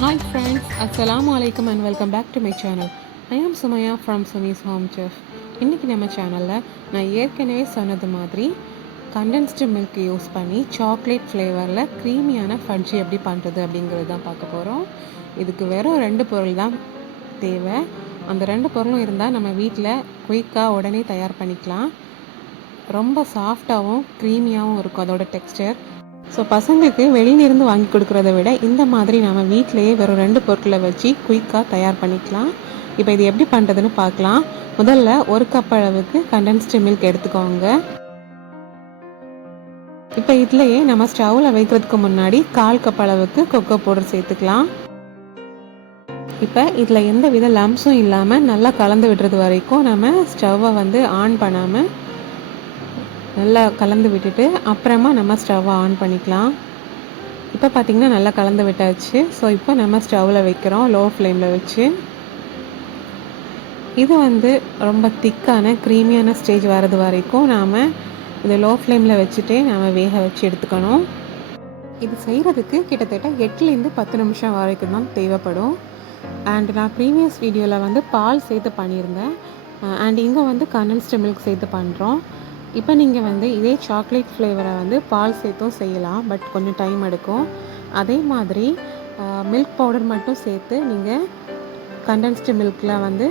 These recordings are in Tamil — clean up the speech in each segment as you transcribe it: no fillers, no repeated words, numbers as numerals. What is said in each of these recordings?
Hi friends, Assalamu alaikum and welcome back to my channel. I am Sumaya from sumishomechef. இன்றைக்கி நம்ம சேனலில் நான் ஏற்கனவே சொன்னது மாதிரி கண்டென்ஸ்டு மில்க் யூஸ் பண்ணி சாக்லேட் ஃப்ளேவரில் க்ரீமியான ஃபட்ஜி எப்படி பண்ணுறது அப்படிங்கிறது தான் பார்க்க போகிறோம். இதுக்கு வெறும் 2 பொருள் தான் தேவை. அந்த 2 பொருளும் இருந்தால் நம்ம வீட்டில் குயிக்காக உடனே தயார் பண்ணிக்கலாம். ரொம்ப சாஃப்டாகவும் க்ரீமியாகவும் இருக்கும் அதோட டெக்ஸ்டர். ஸோ பசங்களுக்கு வெளியிலிருந்து வாங்கி கொடுக்குறத விட இந்த மாதிரி நம்ம வீட்டிலையே வெறும் 2 பொருட்களை வச்சு குயிக்காக தயார் பண்ணிக்கலாம். இப்போ இது எப்படி பண்ணுறதுன்னு பார்க்கலாம். முதல்ல 1 கப் அளவுக்கு கண்டென்ஸ்டு மில்க் எடுத்துக்கோங்க. இப்போ இதுலேயே நம்ம ஸ்டவ்வில் வைக்கிறதுக்கு முன்னாடி 1/4 கப் அளவுக்கு கொக்கோ பவுடர் சேர்த்துக்கலாம். இப்போ இதில் எந்த வித லம்ஸும் இல்லாமல் நல்லா கலந்து விடுறது வரைக்கும் நம்ம ஸ்டவ்வை ஆன் பண்ணாமல் நல்லா கலந்து விட்டுட்டு அப்புறமா நம்ம ஸ்டவ்வை ஆன் பண்ணிக்கலாம். இப்போ பார்த்திங்கன்னா நல்லா கலந்து விட்டாச்சு. ஸோ இப்போ நம்ம ஸ்டவ்வில் வைக்கிறோம் லோ ஃப்ளேமில் வச்சு. இது ரொம்ப திக்கான க்ரீமியான ஸ்டேஜ் வர்றது வரைக்கும் நாம் இதை லோ ஃப்ளேமில் வச்சுட்டே நாம் வேக வச்சு எடுத்துக்கணும். இது செய்கிறதுக்கு கிட்டத்தட்ட 8லேருந்து 10 நிமிஷம் வரைக்கும் தான் தேவைப்படும். அண்ட் நான் ப்ரீவியஸ் வீடியோவில் பால் சேர்த்து பண்ணியிருந்தேன். அண்ட் இங்கே கண்டென்ஸ்டு மில்க் சேர்த்து பண்ணுறோம். இப்போ நீங்கள் இதே சாக்லேட் ஃப்ளேவரை பால் சேர்த்தும் செய்யலாம், பட் கொஞ்சம் டைம் எடுக்கும். அதே மாதிரி மில்க் பவுடர் மட்டும் சேர்த்து நீங்கள் கண்டென்ஸ்டு மில்கில்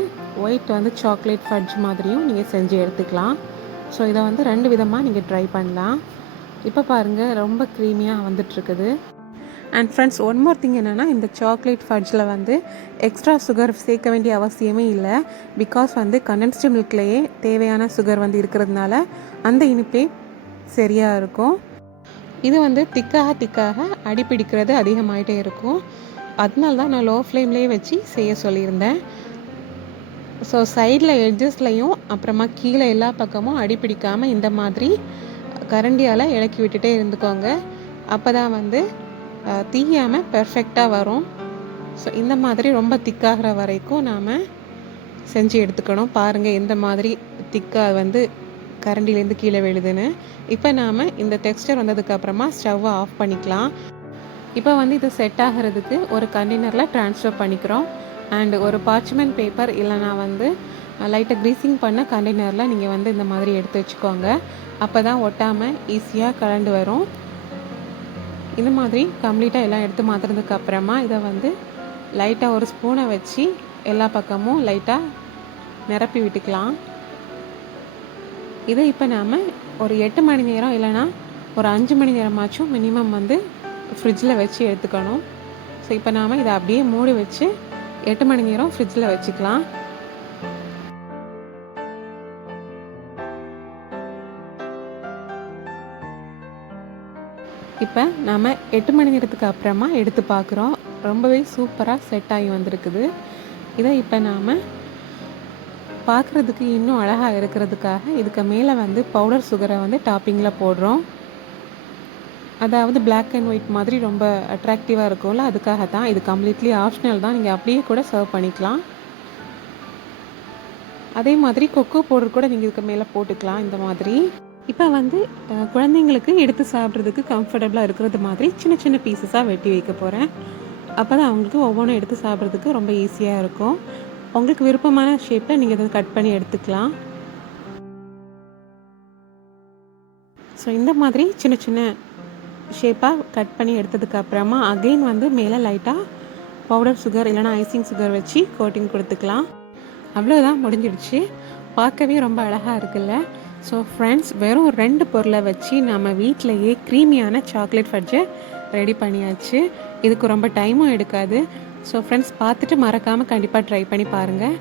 ஒயிட் சாக்லேட் ஃபட்ஜ் மாதிரியும் நீங்கள் செஞ்சு எடுத்துக்கலாம். ஸோ இதை 2 விதமாக நீங்கள் ட்ரை பண்ணலாம். இப்போ பாருங்கள் ரொம்ப க்ரீமியாக வந்துட்டுருக்குது. And friends, one more thing என்னென்னா, இந்த சாக்லேட் ஃபட்ஜில் எக்ஸ்ட்ரா சுகர் சேர்க்க வேண்டிய அவசியமே இல்லை. பிகாஸ் கண்டென்ஸ்டு மில்க்லேயே தேவையான சுகர் இருக்கிறதுனால அந்த இனிப்பே சரியாக இருக்கும். இது திக்காக அடிப்பிடிக்கிறது அதிகமாகிட்டே இருக்கும். அதனால தான் நான் லோ ஃப்ளேம்லேயே வச்சு செய்ய சொல்லியிருந்தேன். ஸோ சைடில் எட்ஜஸ்லையும் அப்புறமா கீழே எல்லா பக்கமும் அடிப்பிடிக்காமல் இந்த மாதிரி கரண்டியால் இலக்கி விட்டுட்டே இருந்துக்கோங்க. அப்போ தான் தீயாமல் பெர்ஃபெக்டாக வரும். ஸோ இந்த மாதிரி ரொம்ப திக்காகிற வரைக்கும் நாம் செஞ்சு எடுத்துக்கணும். பாருங்கள் எந்த மாதிரி திக்காக கரண்டிலேருந்து கீழே விழுதுன்னு. இப்போ நாம் இந்த டெக்ஸ்டர் வந்ததுக்கப்புறமா ஸ்டவ்வை ஆஃப் பண்ணிக்கலாம். இப்போ இது செட் ஆகிறதுக்கு ஒரு கண்டெய்னரில் ட்ரான்ஸ்ஃபர் பண்ணிக்கிறோம். அண்ட் ஒரு பார்ச்மெண்ட் பேப்பர் இல்லைனா லைட்டாக க்ரீசிங் பண்ண கண்டெய்னரில் நீங்கள் இந்த மாதிரி எடுத்து வச்சுக்கோங்க. அப்போ தான் ஒட்டாமல் ஈஸியாக கலண்டு வரும். இந்த மாதிரி கம்ப்ளீட்டாக எல்லாம் எடுத்து மாற்றுறதுக்கு அப்புறமா இதை லைட்டாக ஒரு ஸ்பூனை வச்சு எல்லா பக்கமும் லைட்டாக நிரப்பி விட்டுக்கலாம். இதை இப்போ நாம் ஒரு 8 மணி நேரம் இல்லைனா ஒரு 5 மணி நேரமாச்சும் மினிமம் ஃப்ரிட்ஜில் வச்சு எடுத்துக்கணும். ஸோ இப்போ நாம் இதை அப்படியே மூடி வச்சு 8 மணி நேரம் ஃப்ரிட்ஜில் வச்சுக்கலாம். இப்போ நாம் 8 மணி நேரத்துக்கு அப்புறமா எடுத்து பார்க்குறோம். ரொம்பவே சூப்பராக செட் ஆகி வந்திருக்குது. இதை இப்போ நாம் பார்க்குறதுக்கு இன்னும் அழகாக இருக்கிறதுக்காக இதுக்கு மேலே பவுடர் சுகரை டாப்பிங்கில் போடுறோம். அதாவது பிளாக் அண்ட் ஒயிட் மாதிரி ரொம்ப அட்ராக்டிவாக இருக்கும்ல, அதுக்காக தான். இது கம்ப்ளீட்லி ஆப்ஷனல் தான், நீங்கள் அப்படியே கூட சர்வ் பண்ணிக்கலாம். அதே மாதிரி கொக்கோ பவுடர் கூட நீங்கள் இதுக்கு மேலே போட்டுக்கலாம். இந்த மாதிரி இப்போ குழந்தைங்களுக்கு எடுத்து சாப்பிட்றதுக்கு கம்ஃபர்டபுளாக இருக்கிறது மாதிரி சின்ன சின்ன பீசஸாக வெட்டி வைக்க போகிறேன். அப்போ தான் அவங்களுக்கு ஒவ்வொன்றும் எடுத்து சாப்பிட்றதுக்கு ரொம்ப ஈஸியாக இருக்கும். உங்களுக்கு விருப்பமான ஷேப்பில் நீங்கள் இதை கட் பண்ணி எடுத்துக்கலாம். ஸோ இந்த மாதிரி சின்ன சின்ன ஷேப்பாக கட் பண்ணி எடுத்ததுக்கு அப்புறமா அகெயின் மேலே லைட்டாக பவுடர் சுகர் இல்லைனா ஐசிங் சுகர் வச்சு கோட்டிங் கொடுத்துக்கலாம். அவ்வளோதான், முடிஞ்சிடுச்சு. பார்க்கவே ரொம்ப அழகாக இருக்குல்ல. ஸோ ஃப்ரெண்ட்ஸ், வெறும் 2 பொருளை வச்சு நம்ம வீட்டிலையே க்ரீமியான சாக்லேட் ஃபட்ஜை ரெடி பண்ணியாச்சு. இதுக்கு ரொம்ப டைமும் எடுக்காது. ஸோ ஃப்ரெண்ட்ஸ், பார்த்துட்டு மறக்காமல் கண்டிப்பாக ட்ரை பண்ணி பாருங்கள்.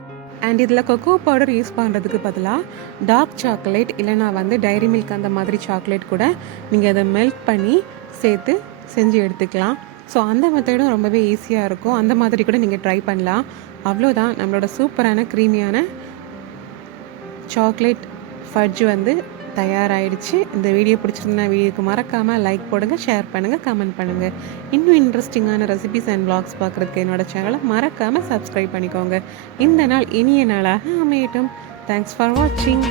அண்ட் இதில் கொக்கோ பவுடர் யூஸ் பண்ணுறதுக்கு பதிலாக டார்க் சாக்லேட் இல்லைனா டைரி மில்க் அந்த மாதிரி சாக்லேட் கூட நீங்கள் அதை மெல்ட் பண்ணி சேர்த்து செஞ்சு எடுத்துக்கலாம். ஸோ அந்த மெத்தடும் ரொம்பவே ஈஸியாக இருக்கும். அந்த மாதிரி கூட நீங்கள் ட்ரை பண்ணலாம். அவ்வளோதான், நம்மளோட சூப்பரான க்ரீமியான சாக்லேட் ஃபட்ஜ் தயாராகிடுச்சு. இந்த வீடியோ பிடிச்சிருந்தா வீடியோக்கு மறக்காமல் லைக் போடுங்க, ஷேர் பண்ணுங்கள், கமெண்ட் பண்ணுங்கள். இன்னும் இன்ட்ரெஸ்டிங்கான ரெசிபிஸ் அண்ட் வ்ளாக்ஸ் பார்க்குறதுக்கு என்னோடய சேனலை மறக்காமல் சப்ஸ்கிரைப் பண்ணிக்கோங்க. இந்த நாள் இனிய நாளாக அமையட்டும். தேங்க்ஸ் ஃபார் வாட்சிங்.